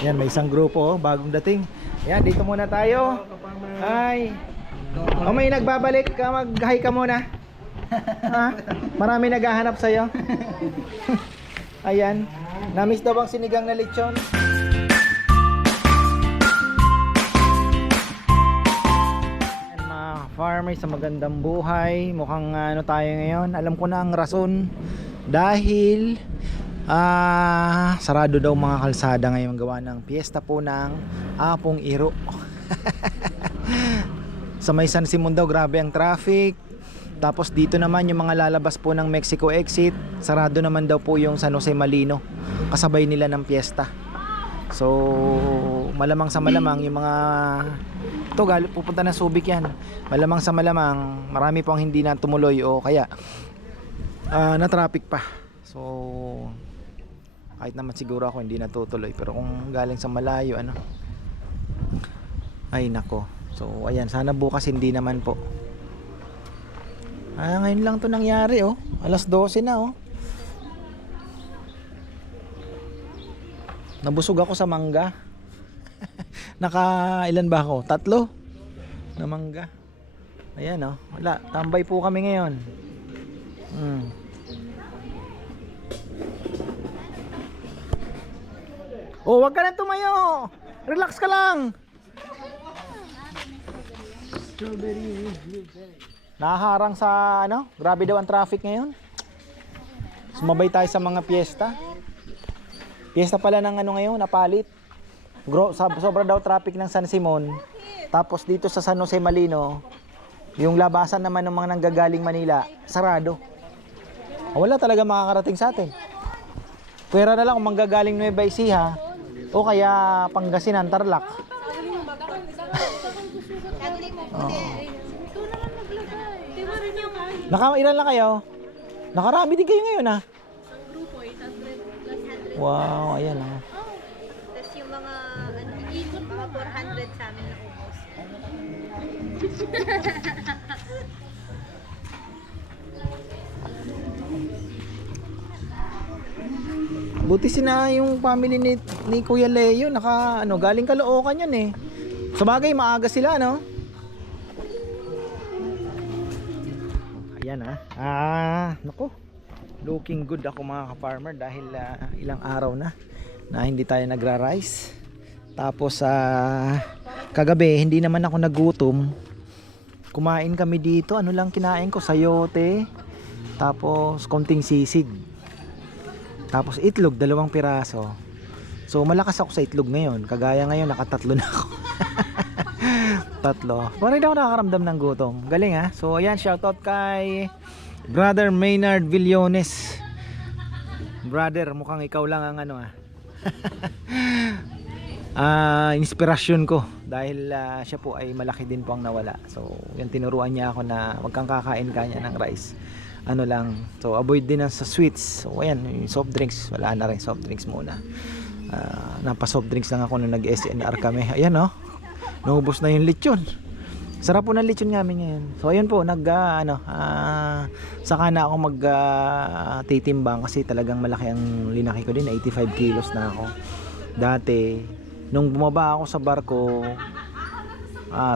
Yan, may isang grupo, bagong dating. Yan, dito muna tayo. Ay. O, may nagbabalik ka, mag-hi ka muna. Ha? Marami naghahanap sa'yo. Ayan. Namiss daw bang sinigang na lechon? Ayan, mga farmers sa magandang buhay. Mukhang ano tayo ngayon. Alam ko na ang rason. Dahil sarado daw mga kalsada ngayon gawa ng piyesta po ng Apong Iro. Sa may San Simon daw grabe ang traffic. Tapos dito naman yung mga lalabas po ng Mexico exit, sarado naman daw po yung San Jose Malino, kasabay nila ng piyesta. So malamang sa malamang yung mga ito galing pupunta ng Subic yan, malamang sa malamang marami pang hindi na tumuloy o kaya na traffic pa. So kahit naman siguro ako hindi natutuloy, pero kung galing sa malayo ano, ay nako. So ayan, sana bukas hindi naman po. Ngayon lang to nangyari oh. Alas 12 na oh. Nabusog ako sa mangga. Naka ilan ba ako? 3 na mangga. Ayan oh. Wala, tambay po kami ngayon. Oh, wag ka na tumayo. Relax ka lang. Strawberry with blueberry. Naharang sa ano, grabe daw ang traffic ngayon. Sumabay tayo sa mga piyesta. Piyesta pala ng ano ngayon, napalit. Sobra daw traffic ng San Simon. Tapos dito sa San Jose Malino, yung labasan naman ng mga nanggagaling Manila, sarado. Wala talaga makakarating sa atin. Pwera na lang kung manggagaling Nueva Ecija o kaya Pangasinan, Tarlac. Nakailan lang kayo? Nakarami din kayo ngayon ah. Ang grupo 800 plus 100. Wow, ayan ah. Tapos yung mga mga 400 sa amin na ubos. Buti sina yung family ni Kuya Leo, galing Caloocan yan eh. Sabagay maaga sila no. Ayan naku. Looking good ako mga ka-farmer dahil ilang araw na hindi tayo nagra-rice. Tapos kagabi hindi naman ako nagutom. Kumain kami dito, ano lang kinain ko, sayote. Tapos konting sisig. Tapos itlog, 2 piraso. So malakas ako sa itlog ngayon. Kagaya ngayon nakatatlo na ako. 3. Parang hindi ako nakakaramdam ng gutom. Galing ha. So ayan, shoutout kay Brother Maynard Villones. Brother, mukhang ikaw lang ang ano inspirasyon ko. Dahil siya po ay malaki din po ang nawala. So yan, tinuruan niya ako na wag kang kakain kanya ng rice. Ano lang. So avoid din sa sweets. So ayan, yung soft drinks. Wala na rin, soft drinks muna. Napa soft drinks lang ako nung nag-SNR kami. Ayan oh. Naubos na yung lechon. Sarap po ng lechon namin ngayon. So ayun po, saka na ako titimbang kasi talagang malaki ang linaki ko din. 85 kilos na ako. Dati, nung bumaba ako sa barko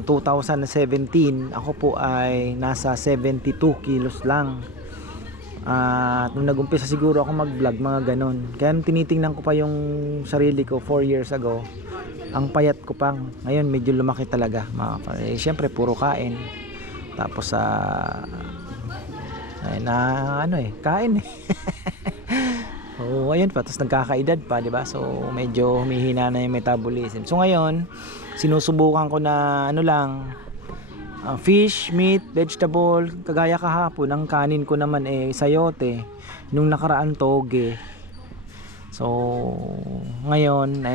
2017, ako po ay nasa 72 kilos lang. Nung nag-umpisa siguro ako mag-vlog, mga ganon. Kaya tinitingnan ko pa yung sarili ko 4 years ago. Ang payat ko pang. Ngayon medyo lumaki talaga. Siyempre puro kain. Tapos kain eh. Oh, ayun pa. Tapos nagkakaedad pa, di ba? So medyo humihina na yung metabolism. So ngayon, sinusubukan ko na fish, meat, vegetable. Kagaya kahapon, ang kanin ko naman sayote. Nung nakaraan toge. So ngayon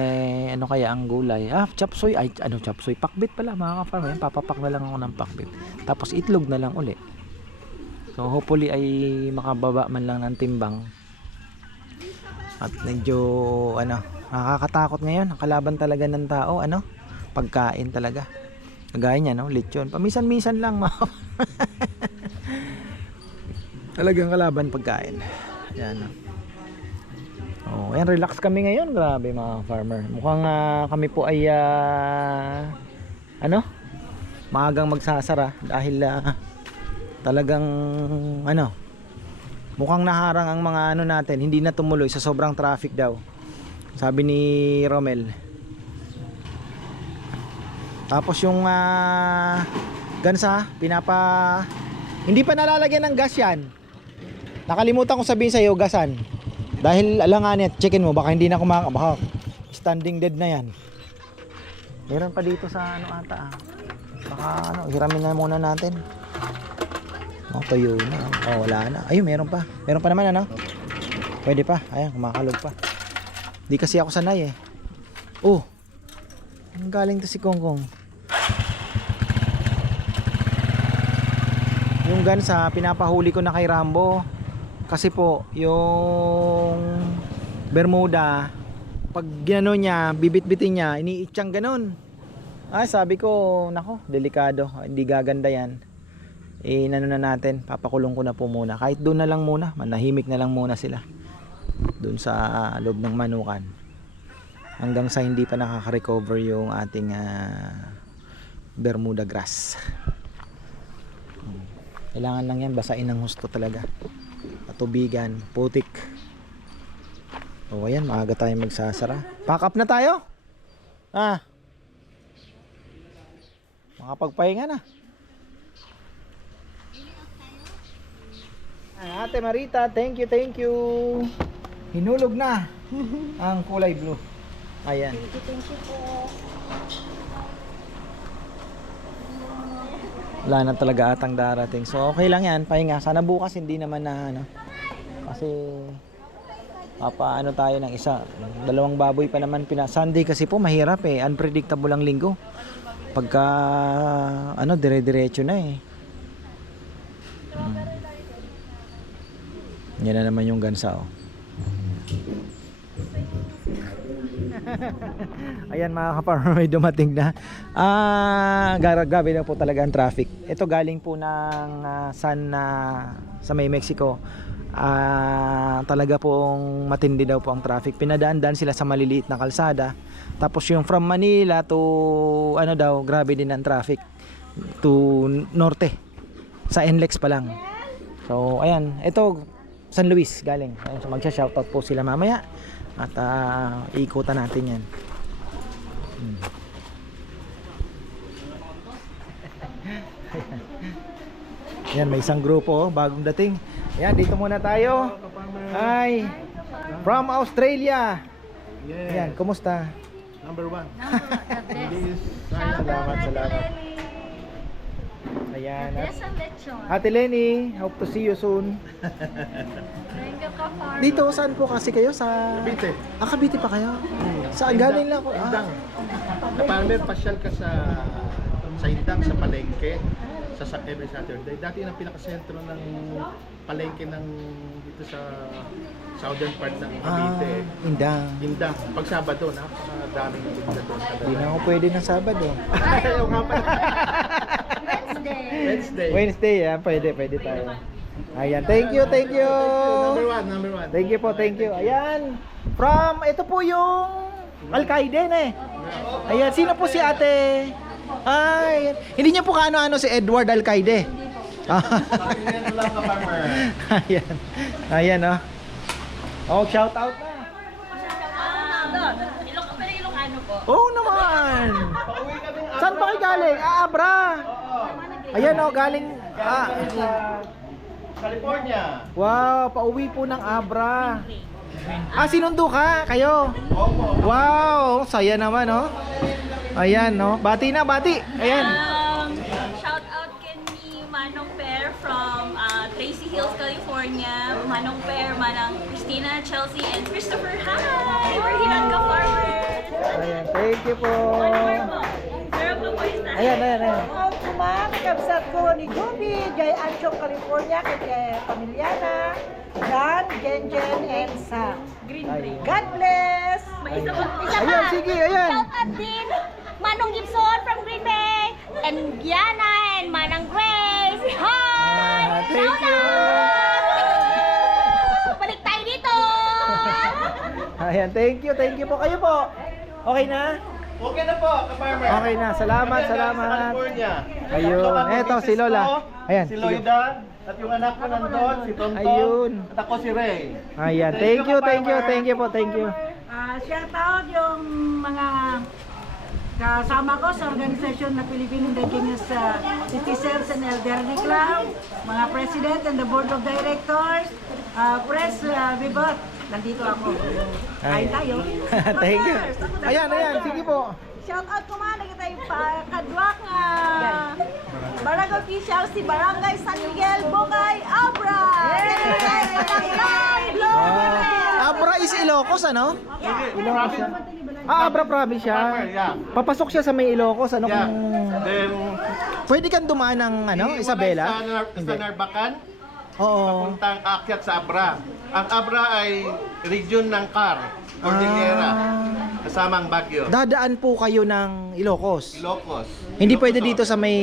ano kaya ang gulay? Chopsoy. Chopsoy? Pakbit pala mga ka-farmer. Papapak na lang ako ng pakbit. Tapos itlog na lang uli. So hopefully ay makababa man lang ng timbang. At medyo nakakatakot ngayon. Ang kalaban talaga ng tao, pagkain talaga. Kagaya niya, lechon. Paminsan-minsan lang, talagang kalaban pagkain. Yan. Oh, Oh, ayan, relax kami ngayon. Grabe mga farmer. Mukhang kami po ay ano? Maagang magsasara dahil talagang ano? Mukhang naharang ang mga ano natin, hindi na tumuloy sa sobrang traffic daw. Sabi ni Romel. Tapos yung gansa, hindi pa nalalagyan ng gas yan. Nakalimutan ko sabihin sa iyo, gasan. Dahil alanganin, checkin mo, baka hindi na baka standing dead na yan. Meron pa dito sa ano ata. Baka ano, hiramin na muna natin. Tuyo na. Wala na. Ayun, meron pa. Meron pa naman ano. Pwede pa. Ayan, kumakalog pa. Di kasi ako sanay eh. Oh. Ang galing to si Kongkong. Yung gansa, pinapahuli ko na kay Rambo. Kasi po, yung Bermuda, pag ginano niya, bibit-bitin niya, iniitsang ganon. Sabi ko, nako, delikado. Hindi gaganda yan. Inano na natin, papakulong ko na po muna. Kahit doon na lang muna, manahimik na lang muna sila. Doon sa loob ng manukan. Hanggang sa hindi pa nakaka-recover yung ating Bermuda grass. Kailangan lang yan, basain ng husto talaga. Tubigan, putik. O ayan, maaga tayo magsasara. Pack up na tayo. Makapagpahinga na. Ate Marita, thank you. Hinulog na ang kulay blue. Ayan. Thank you po. Wala na talaga atang darating. So okay lang yan, pahinga. Sana bukas hindi naman na ano. Kasi papaano tayo ng dalawang baboy pa naman Sunday kasi po mahirap eh. Unpredictable ang linggo. Pagka dire-diretso na eh. Yan na naman yung gansa oh. Ayan mga kaparmer, may dumating na. Grabe na po talaga ang traffic. Ito galing po ng sa may Mexico. Talaga pong matindi daw po ang traffic. Pinadaan-daan sila sa maliliit na kalsada. Tapos yung from Manila to grabe din ang traffic to norte. Sa NLEX pa lang. So ayan, ito San Luis galing. Ayun, so magsha-shoutout po sila mamaya at ikutan natin yan. Yan, may isang grupo bagong dating. Yan, dito muna tayo. Hi. From Australia. Yan, kumusta? Number 1. Salamat. Ayan. Ate Lenny, hope to see you soon. Dito, saan po kasi kayo? Sa Cavite. Cavite pa kayo? Saan galing lang ako? Indang. Kaparmer, pasyal ka sa Indang, sa palengke. Sa every Saturday. Dati yung pinakasentro ng palengke ng dito sa southern part ng Cavite. Indang. Pag Sabado, napakadaming tinda doon. Hindi na ako pwede ng Sabado. Ayaw nga pala. Wednesday, pwede tayo. Ayan, thank you. Number one. Thank you po. Ayan, ito po yung Alcaide na eh. Ayan, sino po si ate? Ay, hindi niya po kaano-ano si Edward Alcaide. Ayan oh. Shout out na. Ilocano po. Oo naman. Saan ba kayo galing? Abra. Ayan galing California. Wow, pauwi po ng Abra. Sinundo ka kayo? Wow, saya naman Ayan bati. Ayan. Shout out kay Manong Per from Tracy Hills, California. Manong Per, Manang Christina, Chelsea, and Christopher. Hi! We're here at Ka-Farmer. Ayan, thank you po. Ayan. Kabsat ko ni Joby, Jay Ancho, California, kay Pamilyana, Dan, Jenjen, and Sa. God bless! Ayan, sige, ayan. Shout out din Manong Gibson from Green Bay and Gianna and Manang Grace. Hi! Thank you. Balik tayo dito! Ayan, thank you po. Kayo po. Okay na? Okay na po, ka-farmer. Okay na. Salamat, Ayan, galing sa salamat. California. Ayun. Ito ang Eto, si misis Lola. ko, Ayan, Si sige. Loida. At yung anak ko nandun, si Tonton. Ayun. At ako si Ray. Ayan, thank you po, thank you. Shout out yung mga kasama ko sa organisasyon na Philippine Indigenous Citizens and Elderly Club, mga president and the board of directors, press, bibot, nandito ako. Kain tayo. Thank you. Ayan, sige po. Shout out ko man kita yung kadwak nga Barangay official si Barangay San Miguel Bogay Abra. Abra is Ilocos, ano? Ilocos siya. Abra province siya. Yeah. Papasok siya sa may Ilocos, ano Yeah. kung... Then, Pwede kang dumaan ng, ano, Isabela? Sa Narbacan, Oo. puntang akyat sa Abra. Ang Abra ay region ng Car, Cordillera, kasama ang Baguio. Dadaan po kayo ng Ilocos. Ilocos. Hindi Ilocos pwede to. dito sa may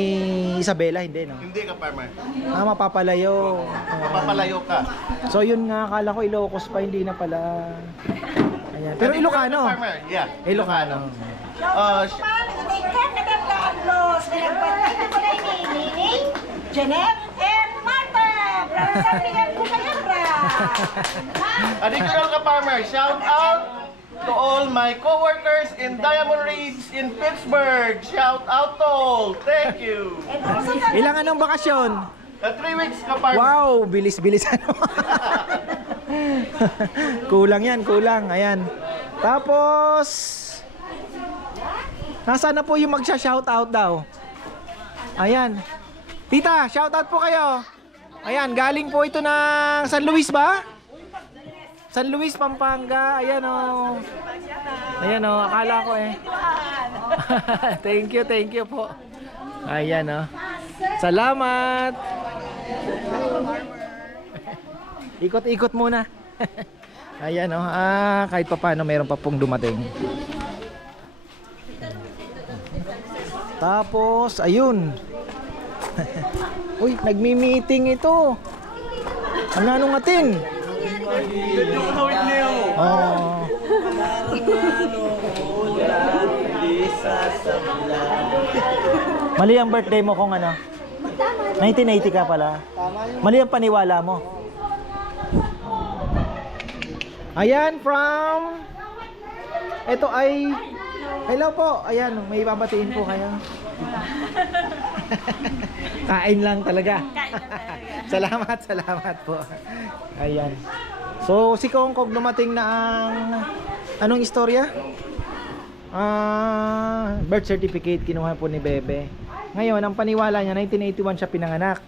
Isabela, hindi, no? Hindi ka, farmer. Mapapalayo. Mapapalayo ka. So yun nga, akala ko Ilocos pa, hindi na pala. Ayan. Pero Ilocano. Farmer, yeah. Ilocano. Janet and Marta, from San Miguel Bogay Additional ka, farmer. Shout out to all my co-workers in Diamond Ridge in Pittsburgh. Shout out to all. Thank you. Ilang anong bakasyon? 3 weeks ka, farmer. Wow, bilis-bilis ano. Kulang yan, kulang. Ayan. Tapos, nasaan na po yung magsha-shoutout daw? Ayan. Tita, shoutout po kayo. Ayan, galing po ito ng San Luis ba? San Luis, Pampanga. Ayan o. Ayan o, akala ko eh. Thank you po. Ayan o. Salamat. Ikot-ikot muna. Ayan o. Kahit pa paano meron pa pong dumating. Tapos, ayun. Uy, nagmi-meeting ito. Ano atin? Oh. Mali ang birthday mo kung ano? 1980 ka pala. Mali ang paniwala mo. Ayan, from... Ito ay... Hello po. Ayan, may babatiin po kayo. Kain lang talaga. Salamat po. Ayan. So, si Kongkog dumating na ang... Anong istorya? Birth certificate kinuha po ni Bebe. Ngayon, ang paniwala niya, 1981 siya pinanganak.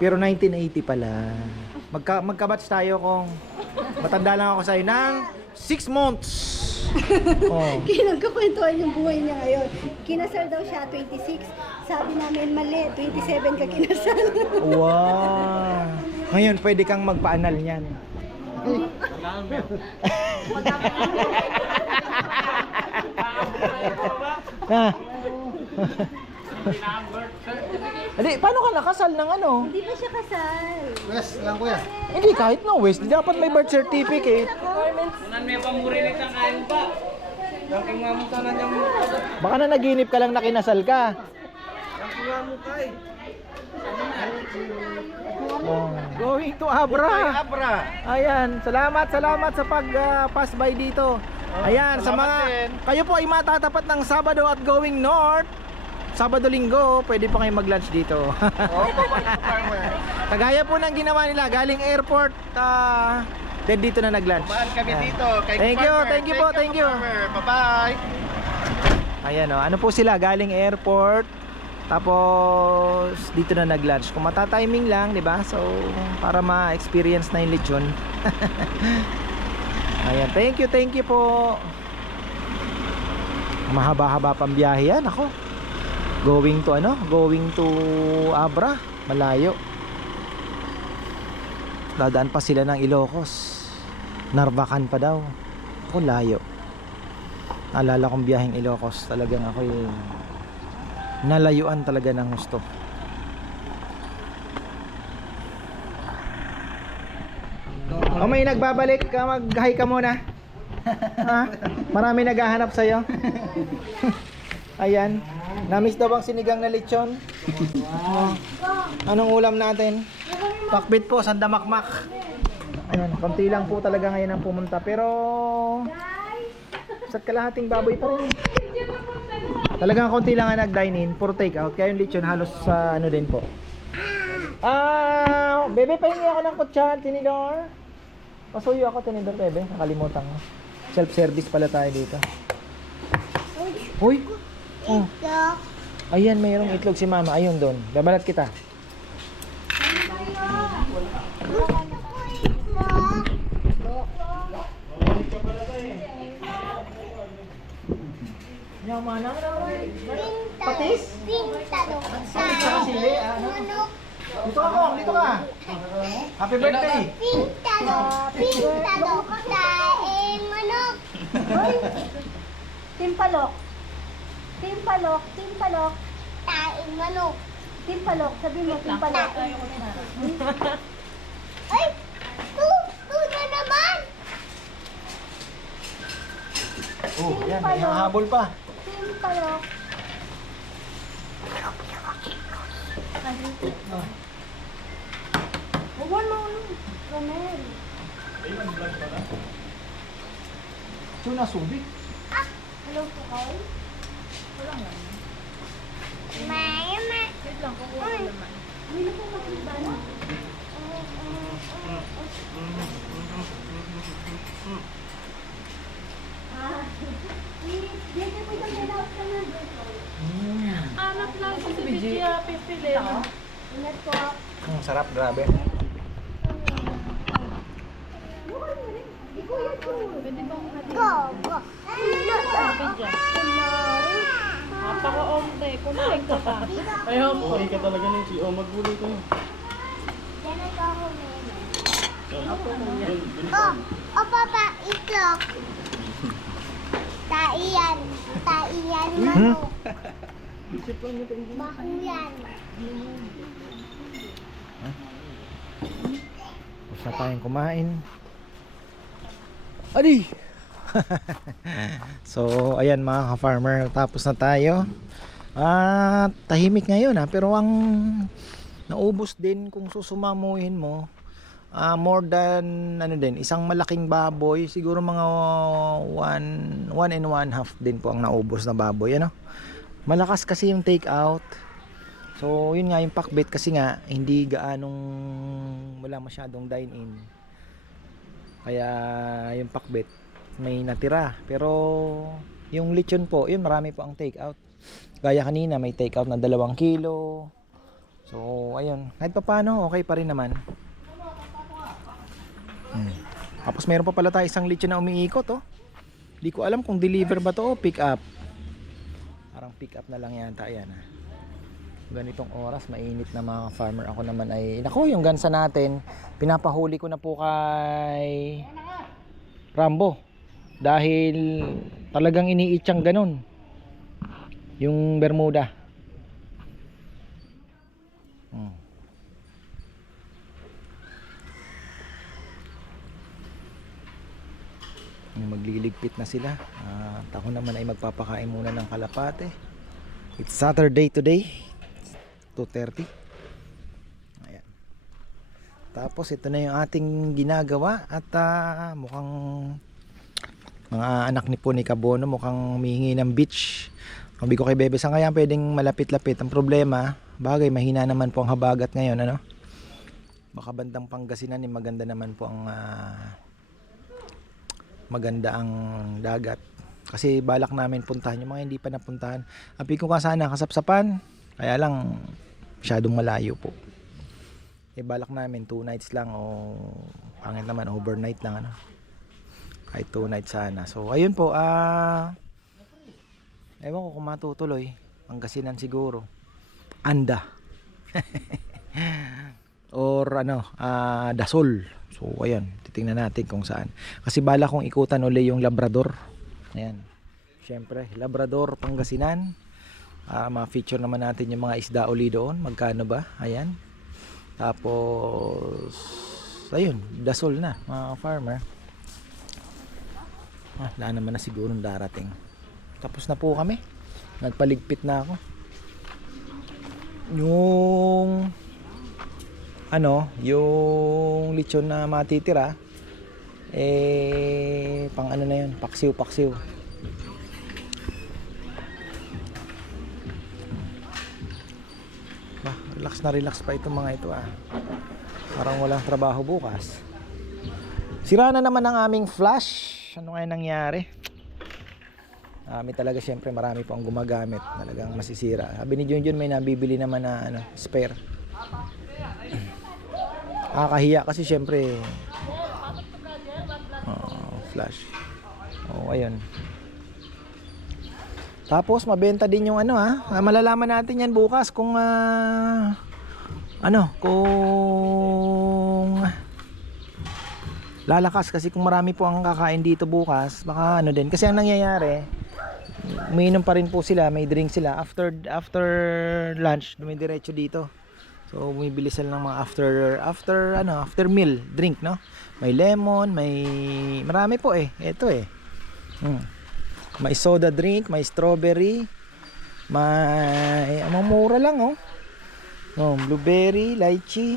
Pero 1980 pala. Magkabatch tayo kung matanda lang ako sa'yo ng 6 months. Oh. Kinagkakwentuhan yung buhay niya ngayon. Kinasal daw siya 26. Sabi namin mali, 27 ka kinasal. Wow. Ngayon, pwede kang magpa-anal niyan. Ha? Hindi, paano ka nakasal ng ano? Hindi pa siya kasal. Hindi, kahit no West, dapat may birth certificate. Baka na naginip ka lang na kinasal ka. Oh. Going to Abra. Abra. Ayan, salamat sa pag-pass by dito. Ayan, sa Salamat mga din. kayo po ay matatapat ng Sabado at going north. Sabado Linggo, pwede po kayo mag-lunch dito. Farmer. Kagaya po ng ginawa nila, galing airport, then dito na nag-lunch. Maan kami Ayan. dito. Kay Thank you, farmer. thank you po, thank you. Farmer. Bye-bye. Ayan o, ano po sila, galing airport, tapos dito na nag-lunch. Kung mata-timing lang, di ba? So, para ma-experience na yung lechon. Ayan, thank you po. Mahaba-haba pang biyahe yan, ako. Going to Abra, malayo. Dadaan pa sila ng Ilocos. Narbacan pa daw. Ako layo. Alala kong biyaheng Ilocos, talagang ako nalayuan talaga ng gusto. May nagbabalik ka, mag-hi ka muna. Ha? Marami naghahanap sa'yo. Ayan. Namiss daw bang sinigang na lechon? Oh. Anong ulam natin? Pakbit po, sandamakmak. Ayan, konti lang po talaga ngayon ang pumunta. Pero sa kalahating baboy pa rin. Talagang konti lang ang nag-dine in, puro take out. Kaya yung lechon halos sa ano din po. Bebe, pahingi ako ng kutsan, tinidor. Pasuyo ako, tinidor, bebe. Nakalimutan ko. Self-service pala tayo dito. Uy! Oh. Ayan, mayroong itlog si mama. Ayun doon. Babalat kita. Yaman na patis? Pintalo. Patis sa sili? Dito ka, Kong. Dito ka. Happy birthday. Pintalo. Pintalo. Kain manok. Timpalok. Timpalok. Timpalok. Kain manok. Timpalok. Sabi mo, timpalok. Ay! Tu na naman! Oh, yan. May habol pa. Timpalok. Huwag mo, Romel. Tuna subik. Hello po kayo? Mama. Hindi po makita na. Dito po yung kailangan ka na. Anak lang si Bidya, pipili. Ingat po. Sarap, grabe. Go, go. Napaka-omte, kumain ka pa. Ayaw po. Okay ka talaga ng si magulo ko. Yan ang ako Oh, papa, itlog. Taiyan. Taiyan manok. Bakuyan. Tapos na tayong kumain. Adi! So, ayan mga ka-farmer, tapos na tayo. Tahimik ngayon pero ang naubos din kung susumamuhin mo, more than isang malaking baboy, siguro mga 1 and 1/2 din po ang naubos na baboy, Malakas kasi yung take out. So, yun nga yung pakbet kasi nga hindi gaanong wala masyadong dine in. Kaya yung pakbet may natira, pero yung lechon po, yun marami po ang take out. Gaya kanina may take out na 2 kilo. So ayun, kahit pa paano okay pa rin naman. Tapos meron pa pala tayo isang lechon na umiikot, Di ko alam kung deliver ba to o pick up. Parang pick up na lang yata yan. Ganitong oras, mainit na mga farmer. Ako naman ay, nako, yung gansa natin pinapahuli ko na po kay Rambo. Dahil talagang iniitsang ganun yung Bermuda. Magliligpit na sila. At ako naman ay magpapakain muna ng kalapate. It's Saturday today, 2:30. Ayan. Tapos ito na yung ating ginagawa. At mukhang mga anak ni po ni Kabono mukhang humihingi ng beach. Sabi ko kay Bebe, saan kaya pwedeng malapit-lapit? Ang problema, bagay mahina naman po ang habagat ngayon, baka bandang Pangasinan, maganda naman po ang maganda ang dagat. Kasi balak namin puntahan yung mga hindi pa napuntahan. Sabi ko sana Kasapsapan, kaya lang masyadong malayo po. Balak namin 2 nights lang, o pangit naman overnight lang, kahit 2 nights sana. So ayun po, ewan ko kung matutuloy. Pangasinan siguro, Anda or Dasol. So ayan, titingnan natin kung saan. Kasi bala kong ikutan uli yung Labrador. Ayan, syempre Labrador, Pangasinan. Ma-feature naman natin yung mga isda uli doon. Magkano ba? Ayan. Tapos ayun, Dasol na mga farmer. Wala naman na sigurong darating. Tapos na po kami. Nagpaligpit na ako. Yung yung lechon na matitira pang ano na yun, paksiw. Relax pa itong mga ito Parang walang trabaho bukas. Sira na naman ang aming flash. Ano kaya nangyari? Talaga syempre marami po ang gumagamit. Talagang masisira. Sabi ni Junjun may nabibili naman na spare. Kahiya kasi syempre flash. Ayun. Tapos mabenta din yung malalaman natin yan bukas kung kung lalakas, kasi kung marami po ang kakain dito bukas, baka din. Kasi ang nangyayari, umiinom pa rin po sila, may drink sila after lunch, dumidiretso dito. So bumibili sila ng mga after meal drink, no? May lemon, may marami po ito may soda drink, may strawberry, may mura lang blueberry, lychee,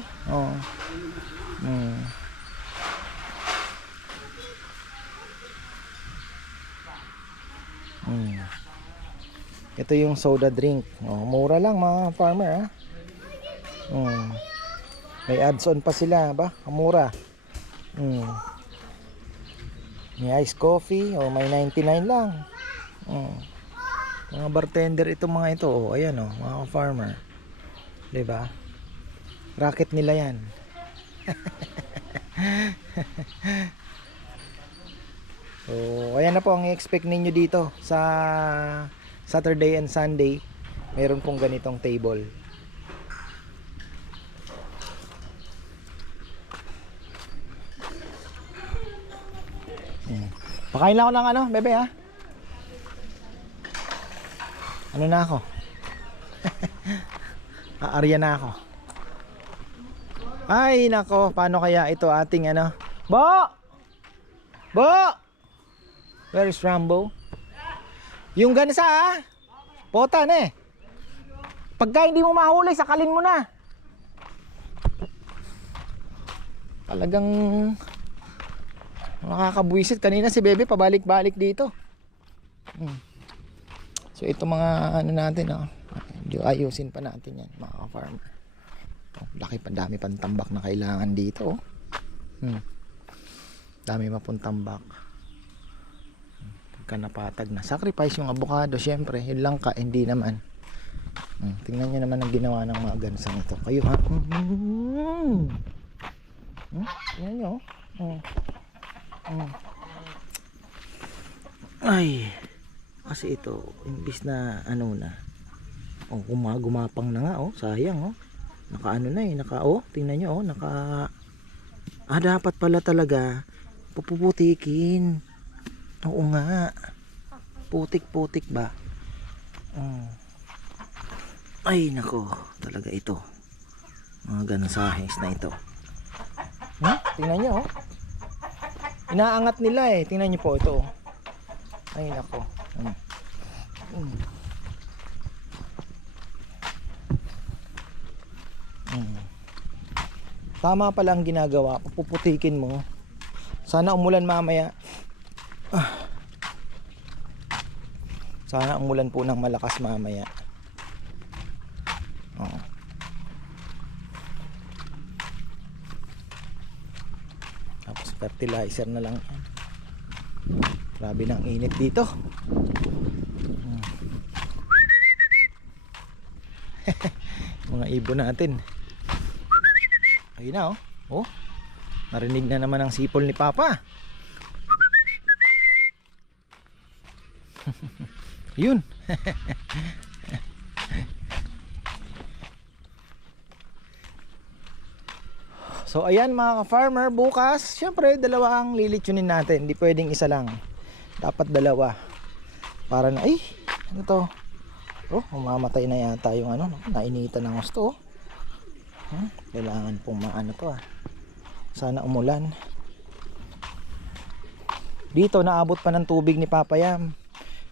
ito yung soda drink, mura lang mga farmer may ads-on pa sila ba, mura. May iced coffee, may 99 lang. Mga bartender itong mga ito, ayan mga farmer. 'Di ba? Racket nila 'yan. So, ayan na po ang i-expect ninyo dito sa Saturday and Sunday. Meron pong ganitong table. Pakain lang ako ng bebe Ano na ako? Aarya na ako. Ay nako, paano kaya ito ating Bo! Where is Rambo? Yung gansa Potan Pagka hindi mo mahuli, sakalin mo na. Talagang nakakabwisit. Kanina si Bebe pabalik-balik dito. So ito mga natin ayusin pa natin yan mga farmer. Laki pa, dami pang tambak na kailangan dito dami pa pong tambak. Pagka napatag na, sacrifice yung avocado syempre. Yun lang hindi naman. Tingnan nyo naman ang ginawa ng mga gansang ito. Kayo tingnan nyo ay kasi ito imbis na gumapang na nga sayang naka tingnan nyo dapat pala talaga puputikin. Oo nga, putik ba. Ay nako, talaga ito mga gansahes na ito. Tingnan nyo inaangat nila tingnan nyo po ito ay nako. Tama pala ang ginagawa, puputikin mo. Sana umulan mamaya. Sana umulan po ng malakas mamaya. Tapos fertilizer na lang yan. Grabe ng init dito. Mga ibon natin. Ayun na narinig na naman ang sipol ni Papa. Yun. So ayan mga ka-farmer, bukas syempre dalawa ang lilitsunin natin. Hindi pwedeng isa lang, dapat dalawa. Para na ano to, mamamatay na yata yung nainitan ng gusto. Kailangan pong to sana umulan. Dito naabot pa ng tubig ni Papa Yam.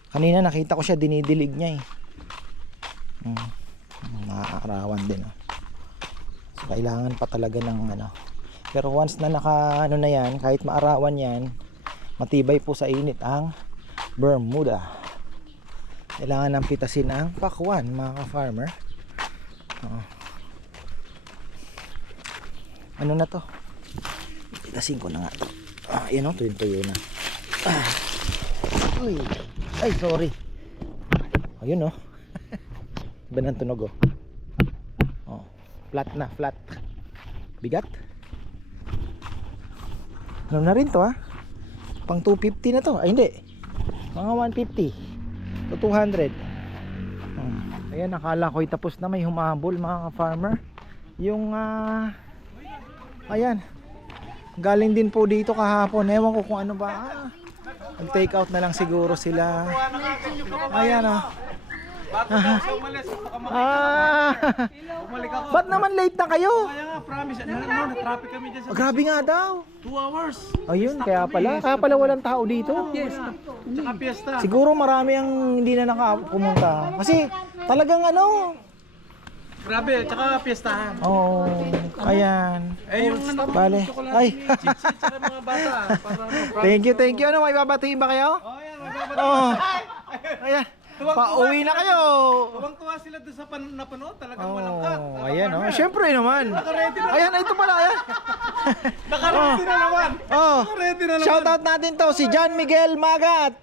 Kanina nakita ko siya, dinidilig niya eh. Maaarawan din oh. So kailangan pa talaga ng ano. Pero once na naka ano na yan, kahit maarawan yan, matibay po sa init ang Bermuda. Kailangan nang pitasin ang pakwan, mga ka-farmer. Ano na to? Pitasin ko na nga to. Yan o, tuyo na. Uy. Ay, sorry. Ayun o. Iba ng tunog o. Flat na, flat. Bigat. Ano na rin to ha? Pang 250 na to. Ay hindi. Mga 150 to 200. Ayan, nakala ko'y tapos na, may humabol mga ka-farmer. Yung ayan, galing din po dito kahapon. Ewan ko kung ano ba. Nag-take out na lang siguro sila. Ayan ba't naman late na kayo? Na-traffic kami dyan Grabe nga daw. 2 hours. Ayun, kaya pala walang tao dito. Tsaka piyesta. Siguro marami ang hindi na nakapumunta. Kasi talagang ano. Grabe, tsaka piyestahan. Oo, ayan. Yung ano, Bale. Ay. tsaka mga bata. Thank you. Ano, may babatiin ba kayo? Oo. Ayan. Pauwi na kayo. Tuwang-tuwa sila doon sa napanood, talagang malangkat. Ayan oh. Siyempre naman. Ayan, ito pala. Ayan. Nakaready na naman. Nakaready na naman. Shoutout natin to si John Miguel Magat.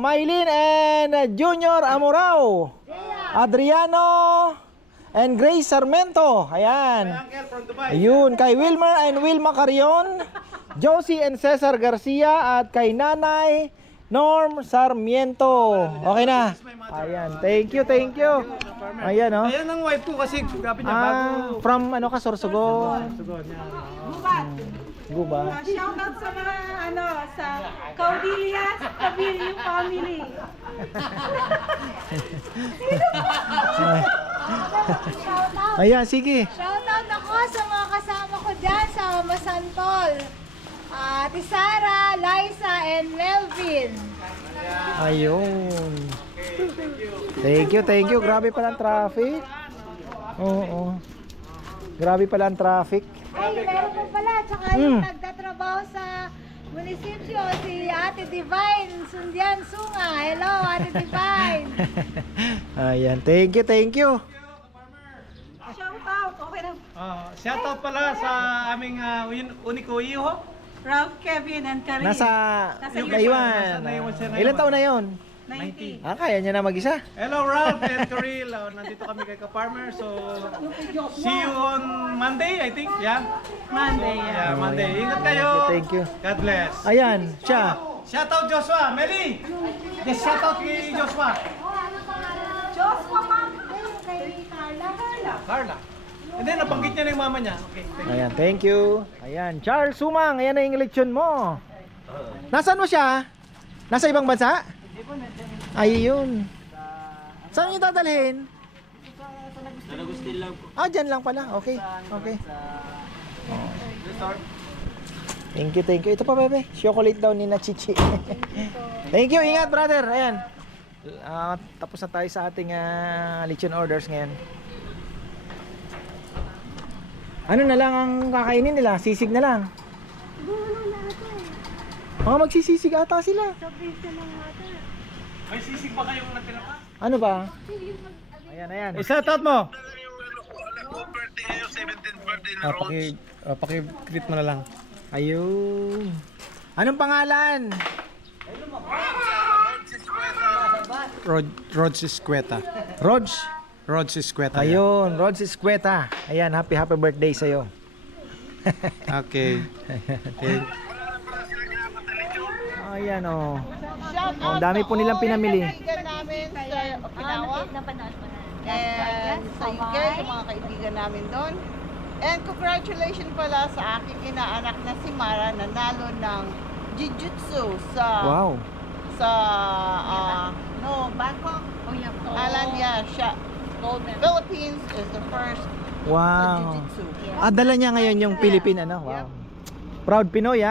Maylin and Junior Amorao. Adriano and Grace Sarmento. Ayan. Ayun, kay Wilmer and Wilma Carion, Josie and Cesar Garcia, at kay Nanay Norm Sarmiento. Okay na. Ayan, thank you. Ayan oh. Ayan ang wife ko kasi grabe niya bago. From ano ka, Sorsogon? Guba. Shoutout sa mga sa Caudillas, Cabillo family. Ayan, sige. Shoutout ako sa mga kasama ko dyan sa Masantol. Ate Sara, Liza, and Melvin. Ayun. Thank you. Grabe pala ang traffic. Oo. Grabe pala ang traffic. Ay, meron pa pala. Tsaka yung nagtatrabaho sa munisipyo, si Ate Divine Sundian Sunga. Hello, Ate Divine. Ayan, thank you. Shoutout, okay na. Shoutout pala sa aming uniko iho. Ralph, Kevin, and Karin. Nasa Taiwan. Naiwan siya ngayon. Ilan taon na yon? 90. Kaya niya na mag-isa. Hello Ralph and Karil. Nandito kami kay Ka-Farmer. So, see you on Monday, I think. Yeah? Monday, Yeah, Monday. Ingat kayo. Thank you. God bless. Ayan, siya. Shoutout Joshua. Meli! Just shoutout kay Joshua. Joshua, ma'am. Kay Carla. Carla. And then, nabanggit niya na yung mama niya. Okay, thank you. Ayan, thank you. Ayan, Charles Sumang, ayan na yung eleksyon mo. Nasaan mo siya? Nasa ibang bansa? Ayun. Saan yung dadalhin? Sa Agustin lang po. Dyan lang pala. Okay. Thank you. Ito pa, bebe. Chocolate daw ni na Chichi. Thank you. Ingat, brother. Ayan. Tapos na tayo sa ating lechon orders ngayon. Ano na lang ang kakainin nila? Sisig na lang. Mga magsisisig ata sila. May sisig pa kayong natira pa? Ano ba? Ayan. Shoutout mo! Paki-greet mo na lang. Ayun. Anong pangalan? Rod Sisqueta. Rod Sisqueta. Ayun, Rod Sisqueta. Ayan, happy birthday sa'yo. Okay. Ayan oh. Ang dami po nilang pinamili. Kaibigan namin sa Okinawa Napanood mo na. and sa UK, sa mga kaibigan namin doon. And congratulations pala sa aking inaanak na si Mara, nanalo ng Jiu-Jitsu sa Bangkok. Oh, yeah. Thailand, siya. Philippines is the first Wow. Jiu-Jitsu. Dala niya ngayon yung Philippine ano. Wow. Proud Pinoy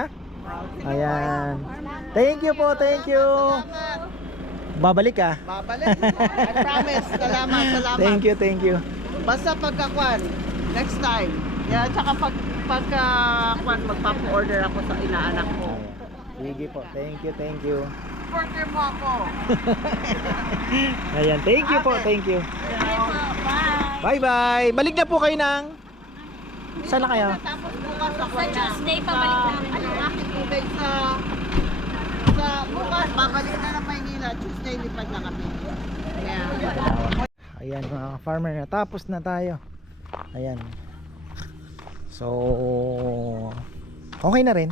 Ayan. Thank you po, thank you. Salamat. Babalik ka. Babalik. I promise. Salamat, salamat. Thank you, thank you. Basta pagkakwan, next time. Yeah, tsaka pagkakwan, magpapa-order ako sa inaanak ko. Sige po, thank you, thank you. Order mo ako. Ayan, thank you po, thank you. Bye! Bye-bye. Balik na po kayo ng... Saan na kayo? Tapos bukas ako Sa Tuesday, pabalik namin. Ano ang aking tubig sa bukas, babalik na ng Maynila. Tuesday, lipad na kami. Yeah. Ayan mga farmer, natapos na tayo. Ayan. So, okay na rin.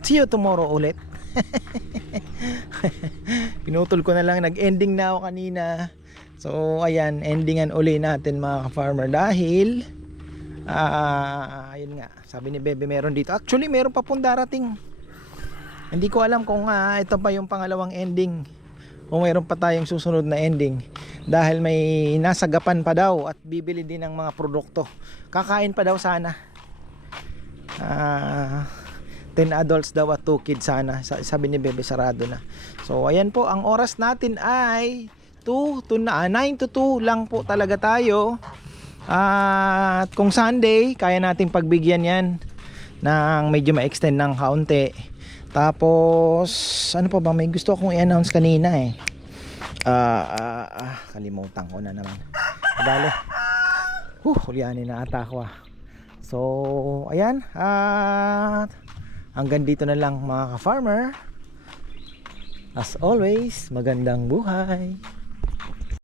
See you tomorrow ulit. Pinutol ko na lang, nag-ending na ako kanina. So, ayan, endingan uli natin mga farmer dahil ayun nga, sabi ni Bebe meron dito. Actually, meron pa pong darating. Hindi ko alam kung ito pa yung pangalawang ending o mayroon pa tayong susunod na ending dahil may nasagapan pa daw at bibili din ng mga produkto. Kakain pa daw sana. 10 adults daw at 2 kids sana. Sabi ni Bebe sarado na. So ayan po, ang oras natin ay 9 to 2 lang po talaga tayo. At kung Sunday, kaya nating pagbigyan yan ng medyo ma-extend ng kaunti. Tapos, ano pa ba? May gusto akong i-announce kanina eh. Kalimutan ko na naman. Dali. Hulyanin na ata ako ah. So, ayan. Hanggang dito na lang mga ka-farmer. As always, magandang buhay.